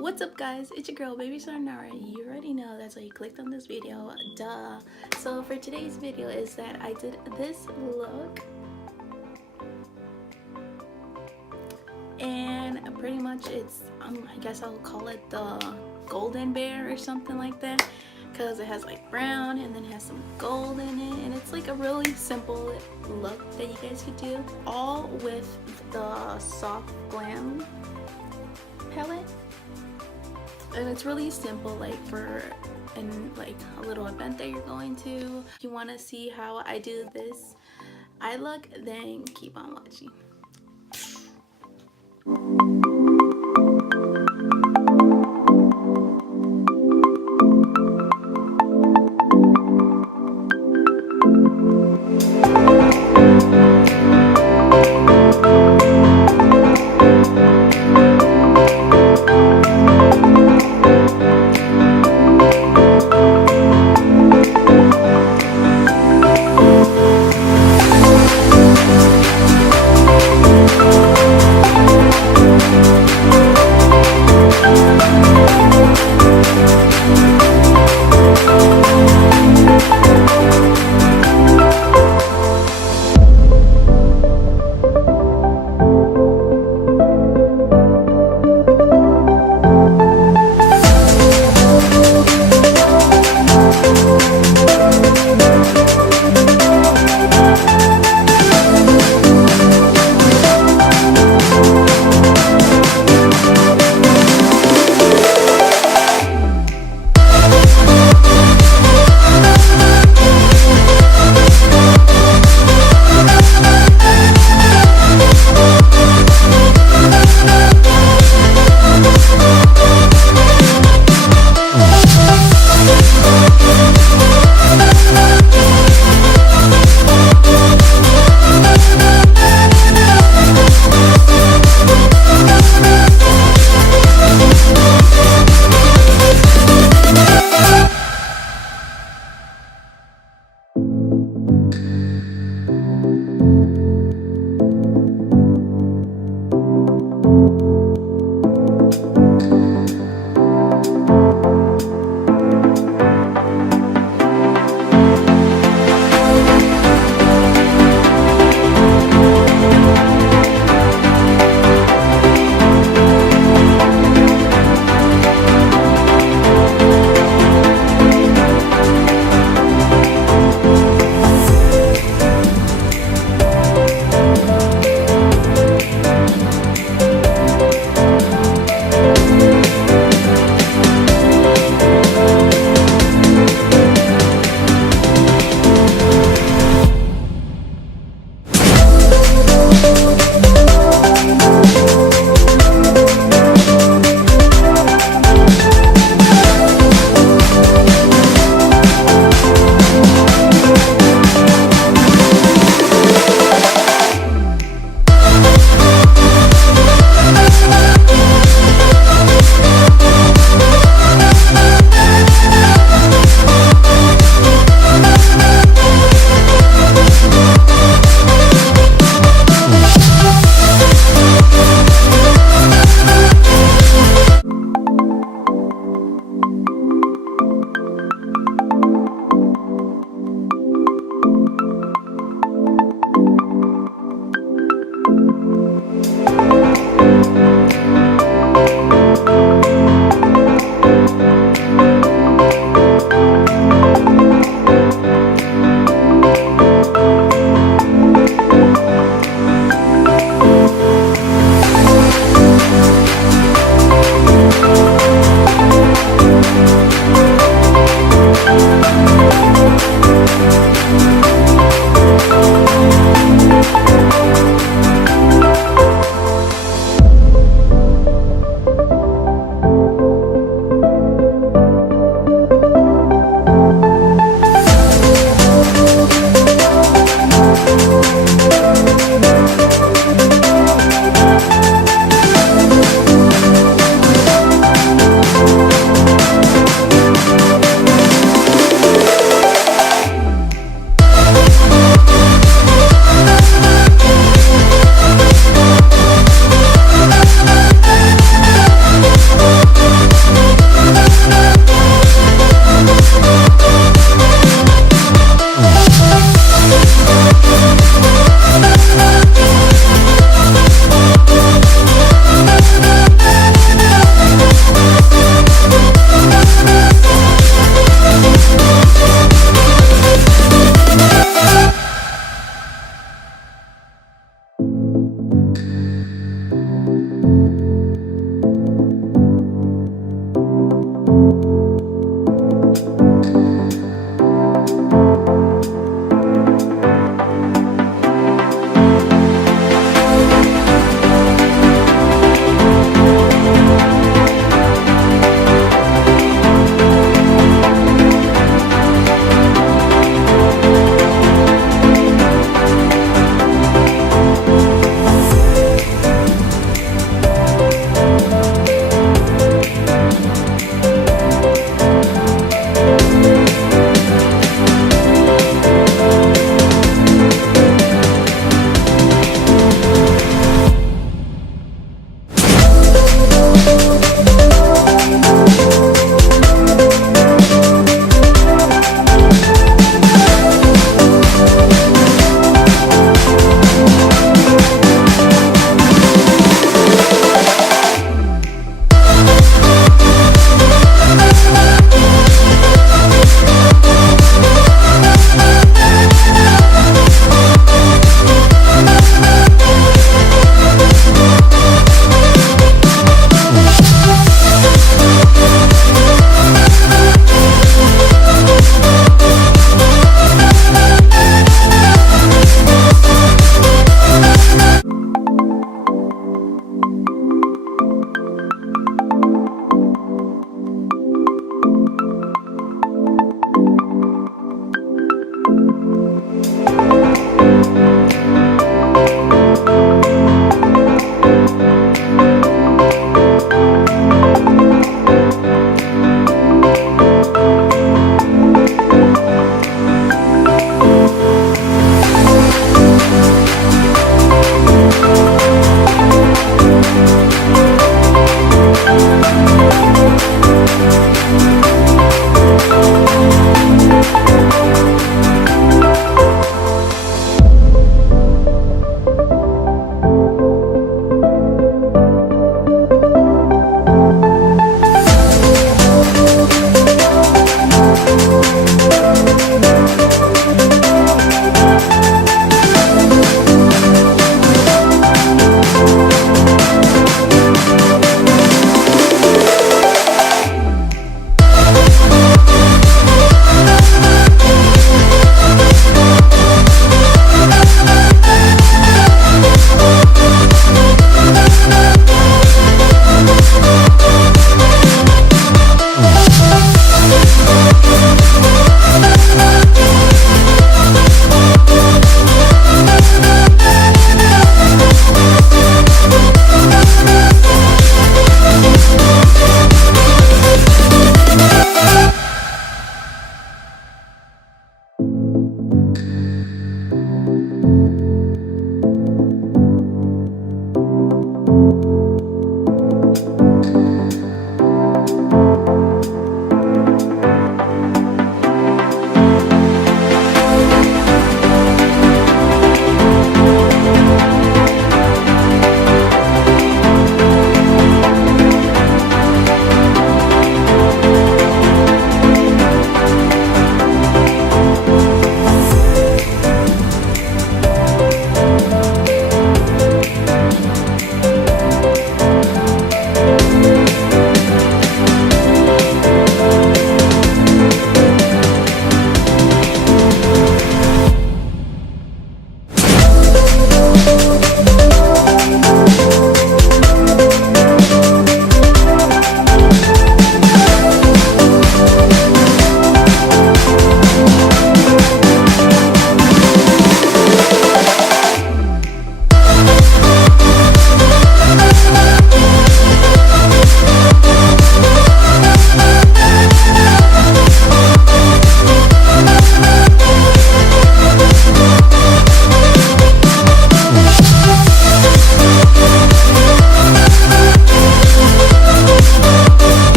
What's up guys, it's your girl Bbysayonara. You already know that's why you clicked on this video, duh. So for today's video is that I did this look and pretty much it's I guess I'll call it the golden bear or something like that, because it has like brown and then it has some gold in it, and it's like a really simple look that you guys could do all with the soft glam palette. And it's really simple, like for like a little event that you're going to. If you want to see how I do this eye look, then keep on watching.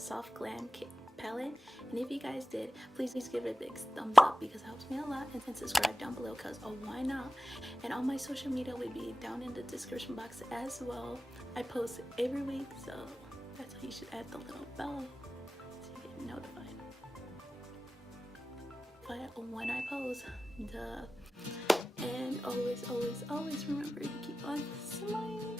soft glam palette, and if you guys did, please give it a big thumbs up because it helps me a lot, and subscribe down below because why not. And all my social media will be down in the description box as well. I post every week, so that's why you should add the little bell so you get notified when I post. Duh. And always remember to keep on smiling.